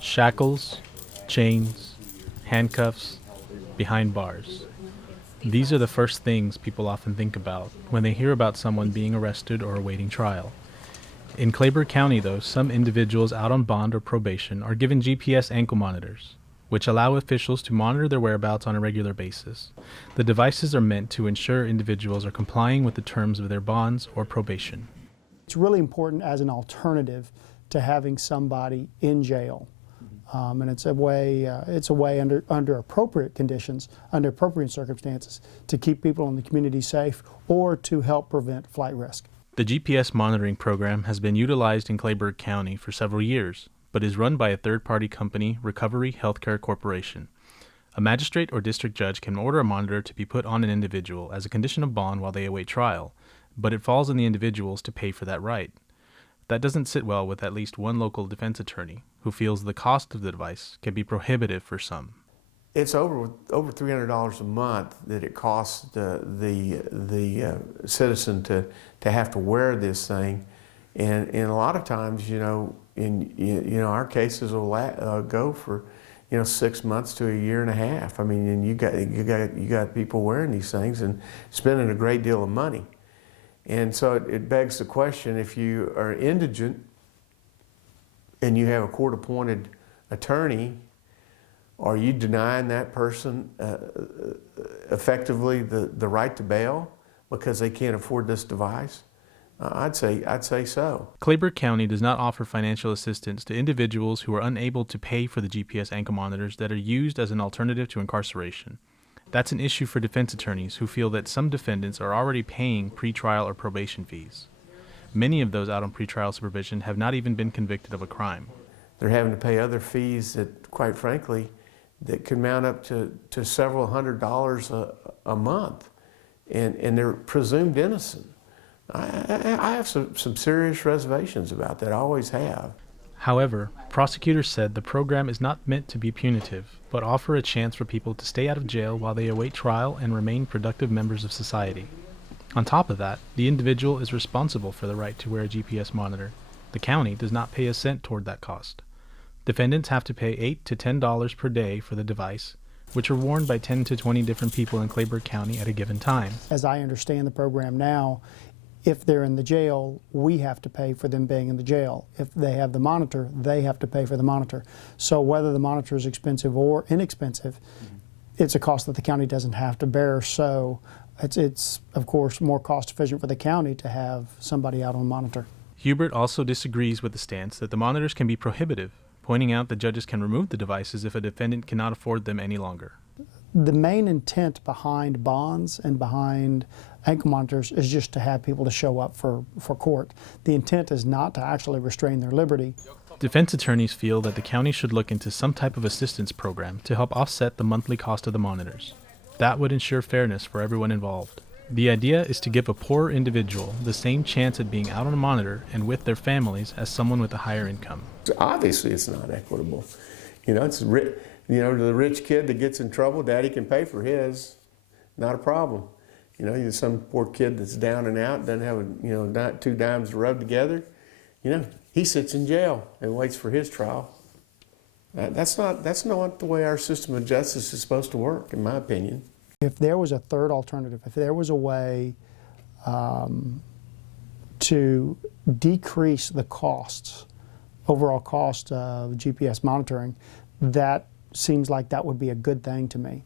Shackles, chains, handcuffs, behind bars. These are the first things people often think about when they hear about someone being arrested or awaiting trial. In Kleberg County, though, some individuals out on bond or probation are given GPS ankle monitors, which allow officials to monitor their whereabouts on a regular basis. The devices are meant to ensure individuals are complying with the terms of their bonds or probation. It's really important as an alternative to having somebody in jail. And it's a way under appropriate conditions, under appropriate circumstances, to keep people in the community safe or to help prevent flight risk. The GPS monitoring program has been utilized in Kleberg County for several years, but is run by a third-party company, Recovery Healthcare Corporation. A magistrate or district judge can order a monitor to be put on an individual as a condition of bond while they await trial, but it falls on the individuals to pay for that right. That doesn't sit well with at least one local defense attorney, who feels the cost of the device can be prohibitive for some. It's over $300 a month that it costs the citizen to have to wear this thing, and a lot of times, in our cases will go for 6 months to a year and a half. I mean, and you got people wearing these things and spending a great deal of money. And so it begs the question, if you are indigent and you have a court-appointed attorney, are you denying that person effectively the right to bail because they can't afford this device? I'd say so. Kleberg County does not offer financial assistance to individuals who are unable to pay for the GPS ankle monitors that are used as an alternative to incarceration. That's an issue for defense attorneys who feel that some defendants are already paying pretrial or probation fees. Many of those out on pretrial supervision have not even been convicted of a crime. They're having to pay other fees that, quite frankly, that can mount up to several $100s a month, and they're presumed innocent. I have some serious reservations about that. I always have. However, prosecutors said the program is not meant to be punitive, but offer a chance for people to stay out of jail while they await trial and remain productive members of society. On top of that, the individual is responsible for the right to wear a GPS monitor. The county does not pay a cent toward that cost. Defendants have to pay $8 to $10 per day for the device, which are worn by 10 to 20 different people in Kleberg County at a given time. As I understand the program now, if they're in the jail, we have to pay for them being in the jail. If they have the monitor, they have to pay for the monitor. So whether the monitor is expensive or inexpensive, it's a cost that the county doesn't have to bear. So it's of course more cost efficient for the county to have somebody out on monitor. Hubert also disagrees with the stance that the monitors can be prohibitive, pointing out that judges can remove the devices if a defendant cannot afford them any longer. The main intent behind bonds and behind ankle monitors is just to have people to show up for court. The intent is not to actually restrain their liberty. Defense attorneys feel that the county should look into some type of assistance program to help offset the monthly cost of the monitors. That would ensure fairness for everyone involved. The idea is to give a poorer individual the same chance at being out on a monitor and with their families as someone with a higher income. Obviously, it's not equitable. It's the rich kid that gets in trouble, daddy can pay for his, not a problem. Some poor kid that's down and out, doesn't have not two dimes to rub together. He sits in jail and waits for his trial. That's not the way our system of justice is supposed to work, in my opinion. If there was a third alternative, if there was a way to decrease the overall cost of GPS monitoring, that seems like that would be a good thing to me.